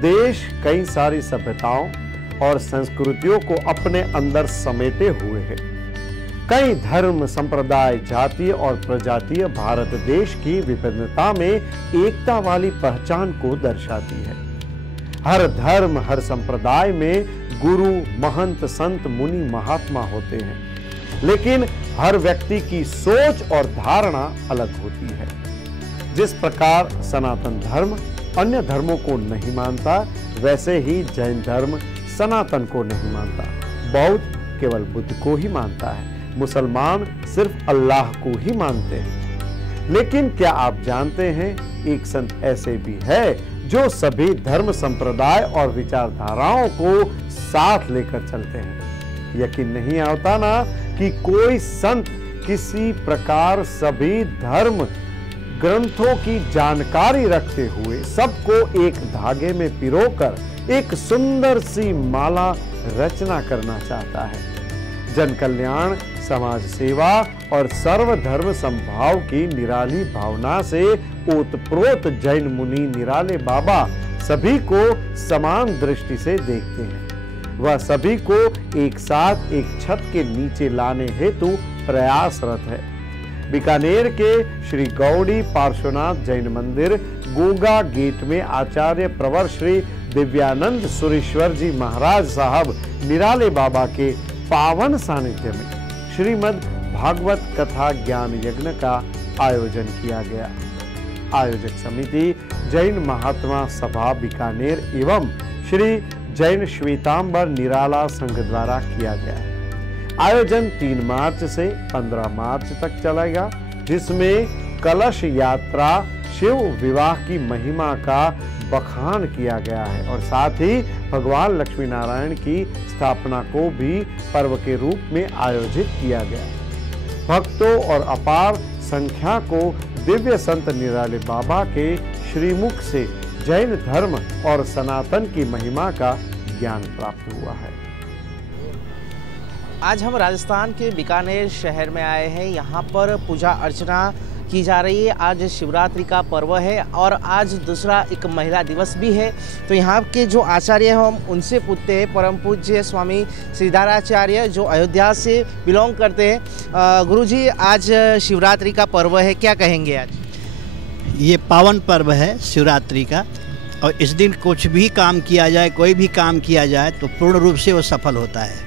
देश कई सारी सभ्यताओं और संस्कृतियों को अपने अंदर समेटे हुए है। कई धर्म, संप्रदाय, जातीय और प्रजातीय भारत देश की विभिन्नता में एकता वाली पहचान को दर्शाती है। हर धर्म, हर संप्रदाय में गुरु, महंत, संत, मुनि, महात्मा होते हैं, लेकिन हर व्यक्ति की सोच और धारणा अलग होती है। जिस प्रकार सनातन धर्म अन्य धर्मों को नहीं मानता, वैसे ही जैन धर्म सनातन को नहीं मानता। बौद्ध केवल बुद्ध को ही मानता है। मुसलमान सिर्फ अल्लाह को ही मानते हैं। लेकिन क्या आप जानते हैं, एक संत ऐसे भी है जो सभी धर्म, संप्रदाय और विचारधाराओं को साथ लेकर चलते हैं। यकीन नहीं आता ना कि कोई संत किसी प्रकार सभी धर्म ग्रंथों की जानकारी रखते हुए सबको एक धागे में पिरोकर एक सुंदर सी माला रचना करना चाहता है। जन कल्याण, समाज सेवा और सर्वधर्म समभाव की निराली भावना से ओतप्रोत जैन मुनि निराले बाबा सभी को समान दृष्टि से देखते हैं। वह सभी को एक साथ एक छत के नीचे लाने हेतु प्रयासरत है। बीकानेर के श्री गौड़ी पार्श्वनाथ जैन मंदिर गोगा गेट में आचार्य प्रवर श्री दिव्यानंद सुरेश्वर जी महाराज साहब निराले बाबा के पावन सानिध्य में श्रीमद् भागवत कथा ज्ञान यज्ञ का आयोजन किया गया। आयोजक समिति जैन महात्मा सभा बीकानेर एवं श्री जैन श्वेतांबर निराला संघ द्वारा किया गया। आयोजन 3 मार्च से 15 मार्च तक चलेगा, जिसमें कलश यात्रा, शिव विवाह की महिमा का बखान किया गया है और साथ ही भगवान लक्ष्मी नारायण की स्थापना को भी पर्व के रूप में आयोजित किया गया। भक्तों और अपार संख्या को दिव्य संत निराले बाबा के श्रीमुख से जैन धर्म और सनातन की महिमा का ज्ञान प्राप्त हुआ है। आज हम राजस्थान के बीकानेर शहर में आए हैं। यहाँ पर पूजा अर्चना की जा रही है। आज शिवरात्रि का पर्व है और आज दूसरा एक महिला दिवस भी है। तो यहाँ के जो आचार्य हैं हम उनसे पूछते हैं। परम पूज्य स्वामी श्रीधराचार्य जो अयोध्या से बिलोंग करते हैं। गुरुजी, आज शिवरात्रि का पर्व है, क्या कहेंगे आज? ये पावन पर्व है शिवरात्रि का, और इस दिन कुछ भी काम किया जाए, कोई भी काम किया जाए तो पूर्ण रूप से वो सफल होता है।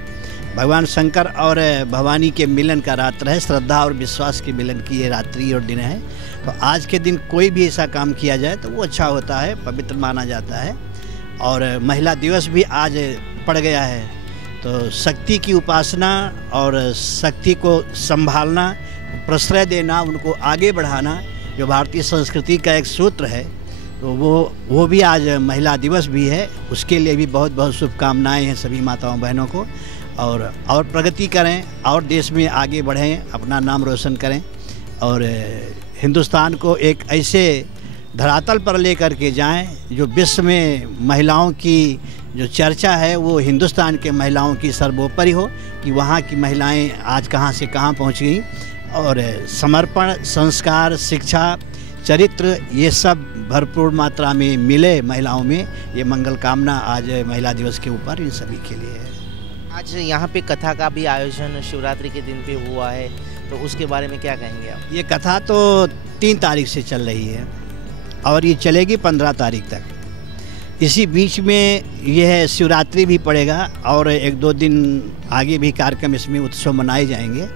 भगवान शंकर और भवानी के मिलन का रात्र है, श्रद्धा और विश्वास के मिलन की ये रात्रि और दिन है। तो आज के दिन कोई भी ऐसा काम किया जाए तो वो अच्छा होता है, पवित्र माना जाता है। और महिला दिवस भी आज पड़ गया है, तो शक्ति की उपासना और शक्ति को संभालना, प्रश्रय देना, उनको आगे बढ़ाना, जो भारतीय संस्कृति का एक सूत्र है, तो वो भी आज महिला दिवस भी है। उसके लिए भी बहुत बहुत शुभकामनाएँ हैं सभी माताओं बहनों को। और प्रगति करें और देश में आगे बढ़ें, अपना नाम रोशन करें और हिंदुस्तान को एक ऐसे धरातल पर लेकर के जाएं जो विश्व में महिलाओं की जो चर्चा है वो हिंदुस्तान के महिलाओं की सर्वोपरि हो, कि वहाँ की महिलाएं आज कहाँ से कहाँ पहुँच गई। और समर्पण, संस्कार, शिक्षा, चरित्र, ये सब भरपूर मात्रा में मिले महिलाओं में। ये मंगल कामना आज महिला दिवस के ऊपर इन सभी के लिए है। आज यहाँ पे कथा का भी आयोजन शिवरात्रि के दिन पे हुआ है, तो उसके बारे में क्या कहेंगे आप? ये कथा तो 3 तारीख से चल रही है और ये चलेगी 15 तारीख तक। इसी बीच में यह शिवरात्रि भी पड़ेगा और 1-2 दिन आगे भी कार्यक्रम इसमें उत्सव मनाए जाएंगे।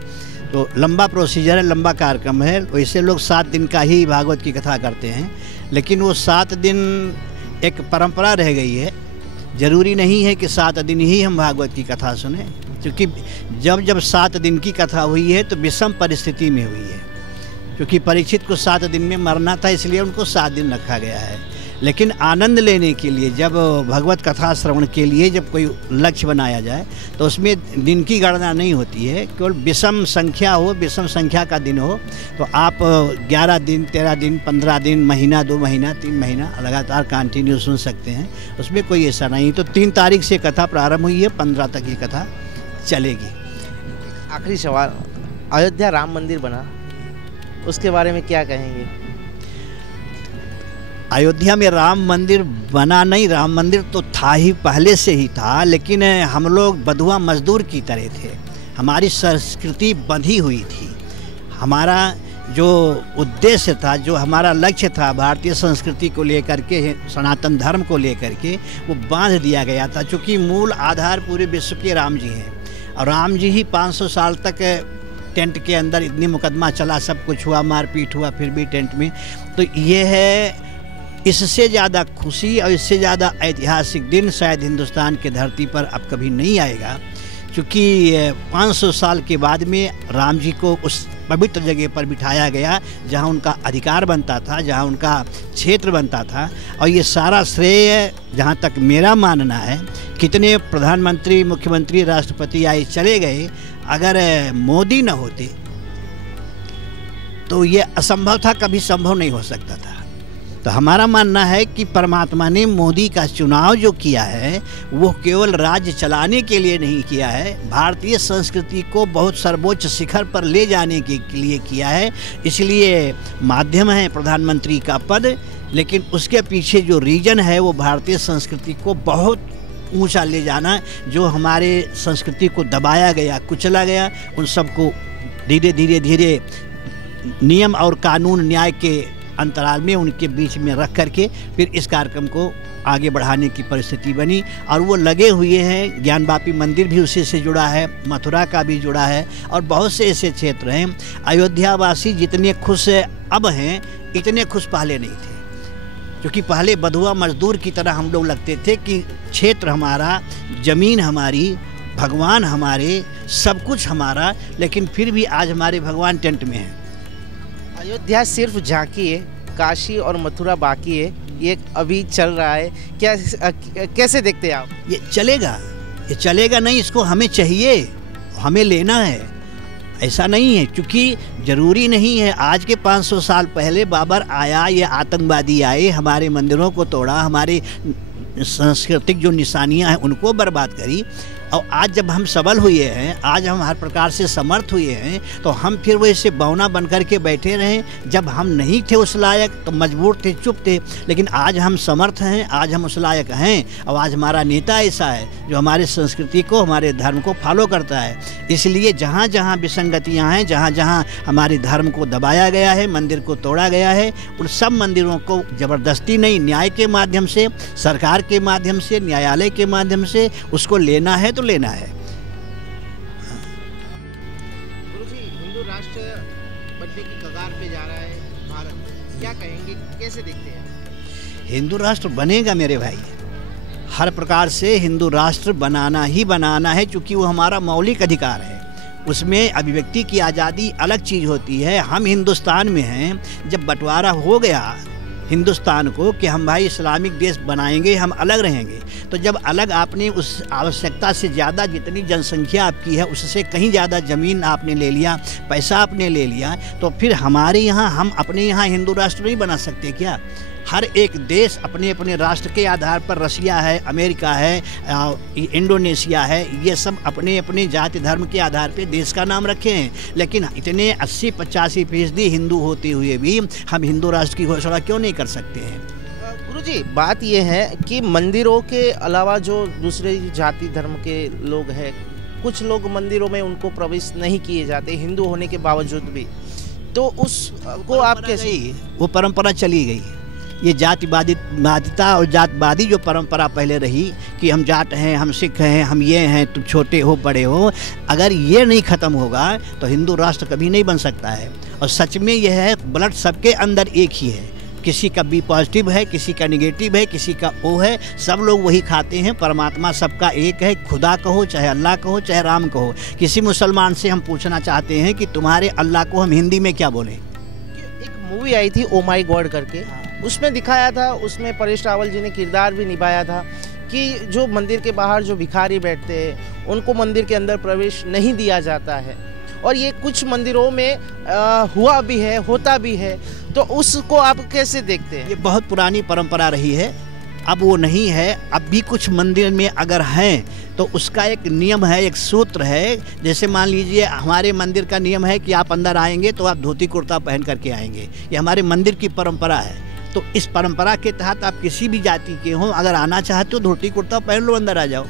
तो लंबा प्रोसीजर है, लंबा कार्यक्रम है। वैसे लोग 7 दिन का ही भागवत की कथा करते हैं, लेकिन वो 7 दिन एक परंपरा रह गई है। ज़रूरी नहीं है कि 7 दिन ही हम भागवत की कथा सुने, क्योंकि जब 7 दिन की कथा हुई है तो विषम परिस्थिति में हुई है। क्योंकि परीक्षित को 7 दिन में मरना था, इसलिए उनको 7 दिन रखा गया है। लेकिन आनंद लेने के लिए, जब भगवत कथा श्रवण के लिए जब कोई लक्ष्य बनाया जाए तो उसमें दिन की गणना नहीं होती है, केवल विषम संख्या हो, विषम संख्या का दिन हो। तो आप 11 दिन, 13 दिन, 15 दिन, महीना, 2 महीना, 3 महीना लगातार कंटिन्यू सुन सकते हैं, उसमें कोई ऐसा नहीं। तो 3 तारीख से कथा प्रारंभ हुई है, 15 तक ये कथा चलेगी। आखिरी सवाल, अयोध्या राम मंदिर बना, उसके बारे में क्या कहेंगे? अयोध्या में राम मंदिर बना नहीं, राम मंदिर तो था ही, पहले से ही था, लेकिन हम लोग बधुआ मजदूर की तरह थे। हमारी संस्कृति बंधी हुई थी। हमारा जो उद्देश्य था, जो हमारा लक्ष्य था भारतीय संस्कृति को लेकर के, सनातन धर्म को लेकर के, वो बांध दिया गया था। चूँकि मूल आधार पूरे विश्व के राम जी हैं और राम जी ही 500 साल तक टेंट के अंदर, इतनी मुकदमा चला, सब कुछ हुआ, मारपीट हुआ, फिर भी टेंट में। तो ये है, इससे ज़्यादा खुशी और इससे ज़्यादा ऐतिहासिक दिन शायद हिंदुस्तान के धरती पर अब कभी नहीं आएगा, क्योंकि 500 साल के बाद में राम जी को उस पवित्र जगह पर बिठाया गया जहां उनका अधिकार बनता था, जहां उनका क्षेत्र बनता था। और ये सारा श्रेय, जहां तक मेरा मानना है, कितने प्रधानमंत्री, मुख्यमंत्री, राष्ट्रपति आए चले गए, अगर मोदी न होते तो ये असंभव था, कभी संभव नहीं हो सकता था। तो हमारा मानना है कि परमात्मा ने मोदी का चुनाव जो किया है वो केवल राज्य चलाने के लिए नहीं किया है, भारतीय संस्कृति को बहुत सर्वोच्च शिखर पर ले जाने के लिए किया है। इसलिए माध्यम है प्रधानमंत्री का पद, लेकिन उसके पीछे जो रीजन है वो भारतीय संस्कृति को बहुत ऊंचा ले जाना। जो हमारे संस्कृति को दबाया गया, कुचला गया, उन सबको धीरे धीरे धीरे नियम और कानून, न्याय के अंतराल में, उनके बीच में रख करके फिर इस कार्यक्रम को आगे बढ़ाने की परिस्थिति बनी। और वो लगे हुए हैं। ज्ञानवापी मंदिर भी उसी से जुड़ा है, मथुरा का भी जुड़ा है, और बहुत से ऐसे क्षेत्र हैं। अयोध्यावासी जितने खुश अब हैं, इतने खुश पहले नहीं थे, क्योंकि पहले बधुआ मजदूर की तरह हम लोग लगते थे कि क्षेत्र हमारा, ज़मीन हमारी, भगवान हमारे, सब कुछ हमारा, लेकिन फिर भी आज हमारे भगवान टेंट में हैं। अयोध्या सिर्फ झांकी है, काशी और मथुरा बाकी है, ये अभी चल रहा है। कैसे देखते हैं आप? ये चलेगा नहीं, इसको हमें चाहिए, हमें लेना है। ऐसा नहीं है, क्योंकि ज़रूरी नहीं है। आज के 500 साल पहले बाबर आया, ये आतंकवादी आए, हमारे मंदिरों को तोड़ा, हमारे सांस्कृतिक जो निशानियां हैं उनको बर्बाद करी। और आज जब हम सबल हुए हैं, आज हम हर प्रकार से समर्थ हुए हैं, तो हम फिर वैसे बौना बन कर के बैठे रहें। जब हम नहीं थे उस लायक तो मजबूर थे, चुप थे, लेकिन आज हम समर्थ हैं, आज हम उस लायक हैं। और आज हमारा नेता ऐसा है जो हमारे संस्कृति को, हमारे धर्म को फॉलो करता है। इसलिए जहाँ जहाँ विसंगतियाँ हैं, जहाँ जहाँ हमारे धर्म को दबाया गया है, मंदिर को तोड़ा गया है, उन सब मंदिरों को ज़बरदस्ती नहीं, न्याय के माध्यम से, सरकार के माध्यम से, न्यायालय के माध्यम से उसको लेना है तो लेना है। गुरुजी, हिंदू राष्ट्र बनने की कगार पे जा रहा है भारत, क्या कहेंगे, कैसे देखते हैं? हिंदू राष्ट्र बनेगा मेरे भाई, हर प्रकार से हिंदू राष्ट्र बनाना ही बनाना है, क्योंकि वो हमारा मौलिक अधिकार है। उसमें अभिव्यक्ति की आज़ादी अलग चीज़ होती है। हम हिंदुस्तान में हैं, जब बंटवारा हो गया हिंदुस्तान को कि हम भाई इस्लामिक देश बनाएंगे, हम अलग रहेंगे, तो जब अलग आपने उस आवश्यकता से ज़्यादा, जितनी जनसंख्या आपकी है उससे कहीं ज़्यादा ज़मीन आपने ले लिया, पैसा आपने ले लिया, तो फिर हमारे यहाँ, हम अपने यहाँ हिंदू राष्ट्र नहीं बना सकते क्या? हर एक देश अपने अपने राष्ट्र के आधार पर, रसिया है, अमेरिका है, इंडोनेशिया है, ये सब अपने अपने जाति धर्म के आधार पे देश का नाम रखे हैं। लेकिन इतने 80-85% हिंदू होते हुए भी हम हिंदू राष्ट्र की घोषणा क्यों नहीं कर सकते हैं? गुरुजी, बात ये है कि मंदिरों के अलावा जो दूसरे जाति धर्म के लोग हैं, कुछ लोग मंदिरों में उनको प्रवेश नहीं किए जाते हिंदू होने के बावजूद भी, तो उसको आप कैसे? वो परंपरा चली गई। ये जातिवादिता और जातवादी जो परंपरा पहले रही कि हम जाट हैं, हम सिख हैं, हम ये हैं, तुम छोटे हो बड़े हो, अगर ये नहीं ख़त्म होगा तो हिंदू राष्ट्र कभी नहीं बन सकता है। और सच में यह है, ब्लड सबके अंदर एक ही है, किसी का बी पॉजिटिव है, किसी का निगेटिव है, किसी का ओ है, सब लोग वही खाते हैं। परमात्मा सबका एक है, खुदा कहो चाहे अल्लाह कहो चाहे राम कहो। किसी मुसलमान से हम पूछना चाहते हैं कि तुम्हारे अल्लाह को हम हिंदी में क्या बोलें? एक मूवी आई थी ओ माई गॉड करके, उसमें दिखाया था, उसमें परेश रावल जी ने किरदार भी निभाया था कि जो मंदिर के बाहर जो भिखारी बैठते हैं उनको मंदिर के अंदर प्रवेश नहीं दिया जाता है, और ये कुछ मंदिरों में हुआ भी है, होता भी है, तो उसको आप कैसे देखते हैं? ये बहुत पुरानी परंपरा रही है, अब वो नहीं है। अब भी कुछ मंदिर में अगर हैं तो उसका एक नियम है, एक सूत्र है। जैसे मान लीजिए हमारे मंदिर का नियम है कि आप अंदर आएंगे तो आप धोती कुर्ता पहन करके आएंगे, ये हमारे मंदिर की परंपरा है। तो इस परंपरा के तहत आप किसी भी जाति के हों, अगर आना चाहते हो धोती कुर्ता पहन लो, अंदर आ जाओ।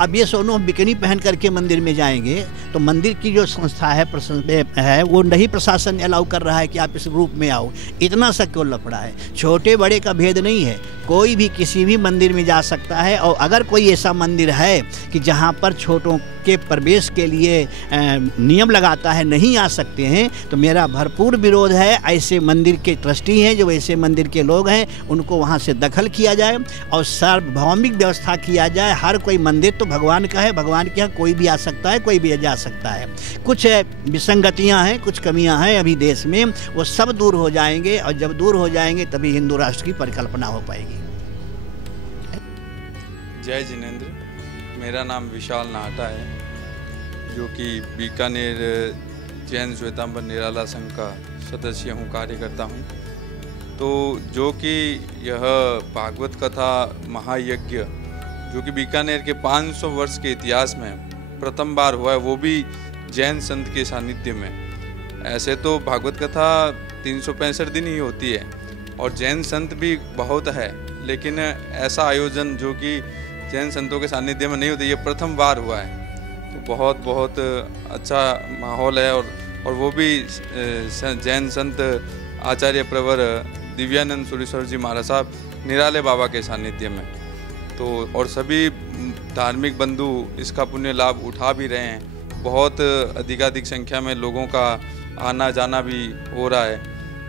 अब ये सोनो हम बिकनी पहन करके मंदिर में जाएंगे तो मंदिर की जो संस्था है वो नहीं प्रशासन अलाउ कर रहा है कि आप इस रूप में आओ। इतना सा क्यों लफड़ा है? छोटे बड़े का भेद नहीं है, कोई भी किसी भी मंदिर में जा सकता है। और अगर कोई ऐसा मंदिर है कि जहाँ पर छोटों के प्रवेश के लिए नियम लगाता है, नहीं आ सकते हैं, तो मेरा भरपूर विरोध है। ऐसे मंदिर के ट्रस्टी हैं, जो ऐसे मंदिर के लोग हैं, उनको वहाँ से दखल किया जाए और सार्वभौमिक व्यवस्था किया जाए। हर कोई मंदिर तो भगवान का है, भगवान के यहाँ कोई भी आ सकता है, कोई भी जा सकता है। कुछ विसंगतियाँ हैं, कुछ कमियाँ हैं अभी देश में, वो सब दूर हो जाएंगे और जब दूर हो जाएंगे तभी हिंदू राष्ट्र की परिकल्पना हो पाएगी। जय जिनेंद्र, मेरा नाम विशाल नाहटा है, जो कि बीकानेर जैन श्वेतांबर निराला संघ का सदस्य हूँ, कार्यकर्ता हूँ। तो जो कि यह भागवत कथा महायज्ञ जो कि बीकानेर के 500 वर्ष के इतिहास में प्रथम बार हुआ है, वो भी जैन संत के सानिध्य में। ऐसे तो भागवत कथा 365 दिन ही होती है और जैन संत भी बहुत है, लेकिन ऐसा आयोजन जो कि जैन संतों के सानिध्य में नहीं होती, ये प्रथम बार हुआ है। तो बहुत बहुत अच्छा माहौल है और वो भी जैन संत आचार्य प्रवर दिव्यानंद सुरेश्वर जी महाराज साहब निराले बाबा के सानिध्य में। तो और सभी धार्मिक बंधु इसका पुण्य लाभ उठा भी रहे हैं। बहुत अधिकाधिक संख्या में लोगों का आना जाना भी हो रहा है,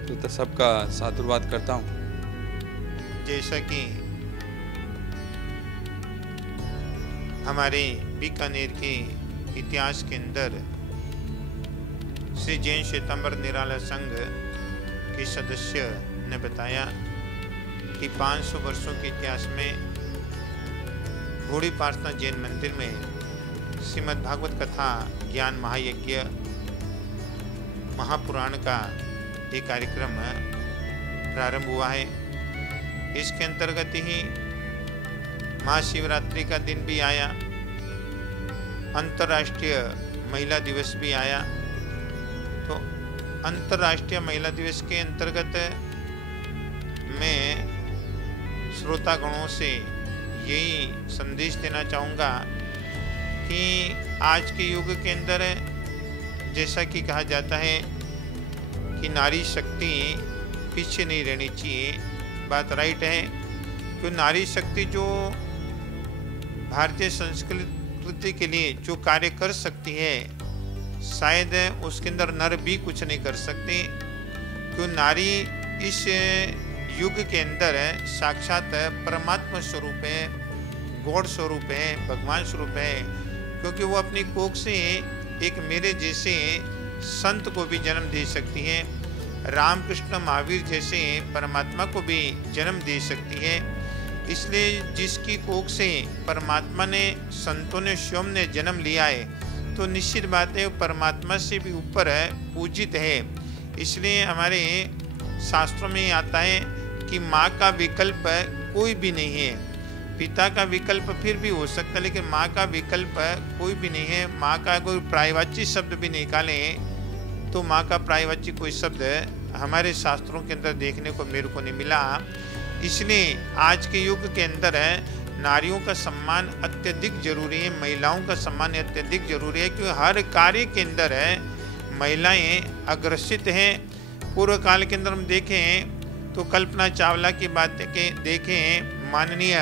तो सबका साधुवाद करता हूँ। जैसा कि हमारे बीकानेर के इतिहास के अंदर श्री जैन श्वेतांबर निराला संघ के सदस्य ने बताया कि 500 वर्षों के इतिहास में घोड़ी पार्थना जैन मंदिर में श्रीमद् भागवत कथा ज्ञान महायज्ञ महापुराण का एक कार्यक्रम प्रारंभ हुआ है। इसके अंतर्गत ही महाशिवरात्रि का दिन भी आया, अंतर्राष्ट्रीय महिला दिवस भी आया। तो अंतर्राष्ट्रीय महिला दिवस के अंतर्गत मैं श्रोतागणों से यही संदेश देना चाहूँगा कि आज के युग के अंदर जैसा कि कहा जाता है कि नारी शक्ति पीछे नहीं रहनी चाहिए, बात राइट है। क्यों नारी शक्ति जो भारतीय संस्कृति के लिए जो कार्य कर सकती है, शायद उसके अंदर नर भी कुछ नहीं कर सकते। क्यों नारी इस युग के अंदर साक्षात परमात्मा स्वरूप है, गॉड स्वरूप है, भगवान स्वरूप है। क्योंकि वो अपनी कोख से एक मेरे जैसे संत को भी जन्म दे सकती है, रामकृष्ण महावीर जैसे परमात्मा को भी जन्म दे सकती है। इसलिए जिसकी कोख से परमात्मा ने, संतों ने, स्वयं ने जन्म लिया है, तो निश्चित बात है परमात्मा से भी ऊपर पूजित है। इसलिए हमारे शास्त्रों में आता है कि माँ का विकल्प कोई भी नहीं है। पिता का विकल्प फिर भी हो सकता है, लेकिन माँ का विकल्प कोई भी नहीं है। माँ का कोई पर्यायवाची शब्द भी निकालें तो माँ का पर्यायवाची कोई शब्द हमारे शास्त्रों के अंदर देखने को मेरे को नहीं मिला। इसलिए आज के युग के अंदर नारियों का सम्मान अत्यधिक जरूरी है, महिलाओं का सम्मान अत्यधिक जरूरी है। क्योंकि हर कार्य के अंदर महिलाएं अग्रसित हैं। पूर्व काल के अंदर हम देखें तो कल्पना चावला की बात देखें, माननीय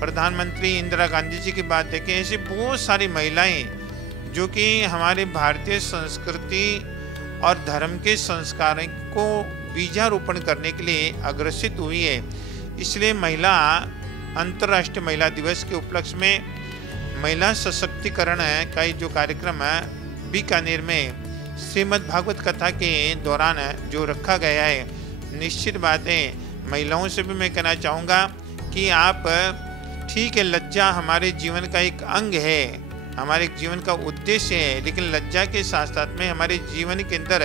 प्रधानमंत्री इंदिरा गांधी जी की बात देखें, ऐसी बहुत सारी महिलाएं जो कि हमारे भारतीय संस्कृति और धर्म के संस्कारों को बीजारोपण करने के लिए अग्रसित हुई है। इसलिए महिला अंतर्राष्ट्रीय महिला दिवस के उपलक्ष्य में महिला सशक्तिकरण का जो कार्यक्रम बीकानेर में श्रीमद् भागवत कथा के दौरान जो रखा गया है, निश्चित बात है महिलाओं से भी मैं कहना चाहूँगा कि आप ठीक है, लज्जा हमारे जीवन का एक अंग है, हमारे जीवन का उद्देश्य है, लेकिन लज्जा के साथ साथ में हमारे जीवन के अंदर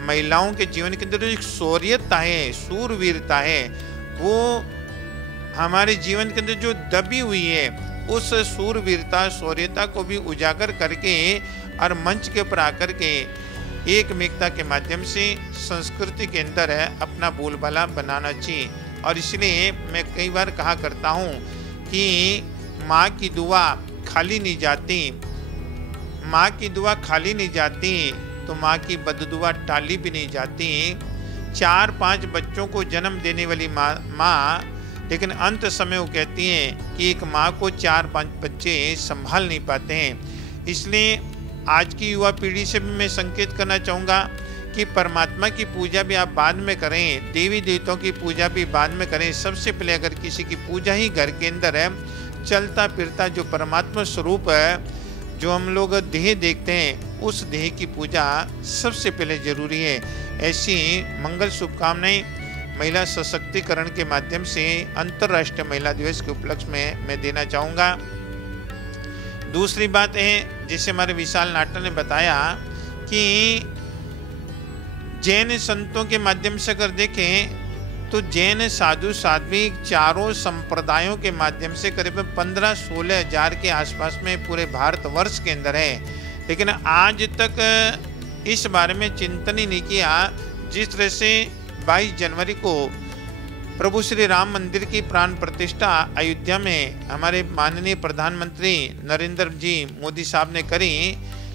महिलाओं के जीवन के अंदर एक शौर्यता है, शूरवीरता है, वो हमारे जीवन के अंदर जो दबी हुई है, उस शूरवीरता शौर्यता को भी उजागर करके और मंच के ऊपर आकर के एकमेकता के माध्यम से संस्कृति के अंदर अपना बोलबाला बनाना चाहिए। और इसलिए मैं कई बार कहा करता हूँ कि माँ की दुआ खाली नहीं जाती, माँ की दुआ खाली नहीं जाती तो माँ की बददुआ टाली भी नहीं जाती। 4-5 बच्चों को जन्म देने वाली माँ लेकिन अंत समय वो कहती हैं कि एक माँ को 4-5 बच्चे संभाल नहीं पाते हैं। इसलिए आज की युवा पीढ़ी से भी मैं संकेत करना चाहूँगा कि परमात्मा की पूजा भी आप बाद में करें, देवी देवताओं की पूजा भी बाद में करें। सबसे पहले अगर किसी की पूजा ही घर के अंदर है, चलता फिरता जो परमात्मा स्वरूप है, जो हम लोग देह देखते हैं, उस देह की पूजा सबसे पहले जरूरी है। ऐसी मंगल शुभकामनाएं महिला सशक्तिकरण के माध्यम से अंतर्राष्ट्रीय महिला दिवस के उपलक्ष्य में मैं देना चाहूँगा। दूसरी बात है, जैसे हमारे विशाल नाटा ने बताया कि जैन संतों के माध्यम से अगर देखें तो जैन साधु साध्वी चारों संप्रदायों के माध्यम से करीब 15-16 हजार के आसपास में पूरे भारतवर्ष के अंदर है। लेकिन आज तक इस बारे में चिंतन ही नहीं किया। जिस तरह से 22 जनवरी को प्रभु श्री राम मंदिर की प्राण प्रतिष्ठा अयोध्या में हमारे माननीय प्रधानमंत्री नरेंद्र जी मोदी साहब ने करी,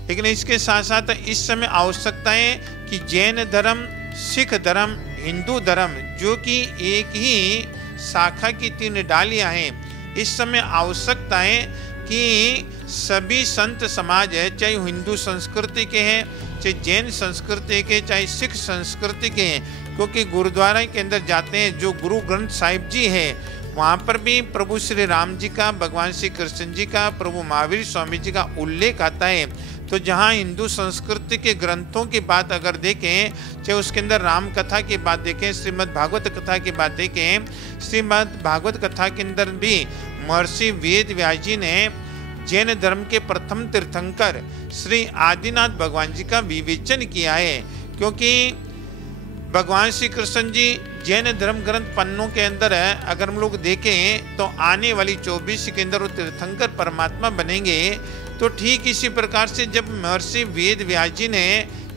लेकिन इसके साथ साथ इस समय आवश्यकता है कि जैन धर्म, सिख धर्म, हिंदू धर्म, जो कि एक ही शाखा की 3 डालियां हैं, इस समय आवश्यकता है कि सभी संत समाज है, चाहे हिंदू संस्कृति के हैं, चाहे जैन संस्कृति के, चाहे सिख संस्कृति के हैं, क्योंकि गुरुद्वारा के अंदर जाते हैं, जो गुरु ग्रंथ साहिब जी है, वहाँ पर भी प्रभु श्री राम जी का, भगवान श्री कृष्ण जी का, प्रभु महावीर स्वामी जी का उल्लेख आता है। तो जहाँ हिंदू संस्कृति के ग्रंथों की बात अगर देखें, चाहे उसके अंदर राम कथा की बात देखें, श्रीमद् भागवत कथा की बात देखें, श्रीमद् भागवत कथा के अंदर भी महर्षि वेद व्यास जी ने जैन धर्म के प्रथम तीर्थंकर श्री आदिनाथ भगवान जी का विवेचन किया है। क्योंकि भगवान श्री कृष्ण जी जैन धर्म ग्रंथ पन्नों के अंदर है, अगर हम लोग देखें तो आने वाली 24 के अंदर वो तीर्थंकर परमात्मा बनेंगे। तो ठीक इसी प्रकार से जब महर्षि वेद व्यास जी ने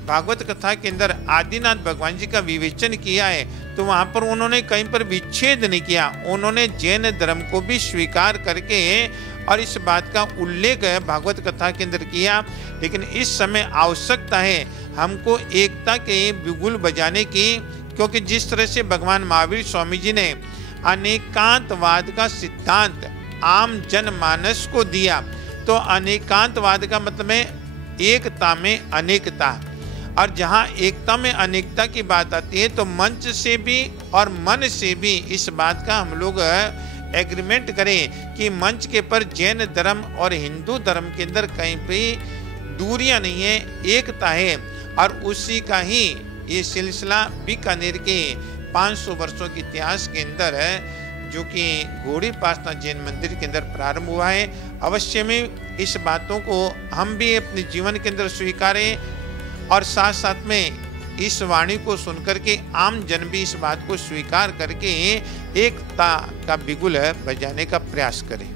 भागवत कथा के अंदर आदिनाथ भगवान जी का विवेचन किया है, तो वहाँ पर उन्होंने कहीं पर विच्छेद नहीं किया, उन्होंने जैन धर्म को भी स्वीकार करके और इस बात का उल्लेख भागवत कथा के अंदर किया। लेकिन इस समय आवश्यकता है हमको एकता के बिगुल बजाने की, क्योंकि जिस तरह से भगवान महावीर स्वामी जी ने अनेकांतवाद का सिद्धांत आम जनमानस को दिया, तो अनेकांतवाद का मतलब है एकता में अनेकता। और जहाँ एकता में अनेकता की बात आती है तो मंच से भी और मन से भी इस बात का हम लोग एग्रीमेंट करें कि मंच के पर जैन धर्म और हिंदू धर्म के अंदर कहीं भी दूरियां नहीं है, एकता है। और उसी का ही ये सिलसिला बीकानेर के 500 वर्षों के इतिहास के अंदर है, जो कि घोड़ी पासना जैन मंदिर के अंदर प्रारंभ हुआ है। अवश्य में इस बातों को हम भी अपने जीवन के अंदर स्वीकारें और साथ साथ में इस वाणी को सुनकर के आम जन भी इस बात को स्वीकार करके एकता का बिगुल बजाने का प्रयास करें।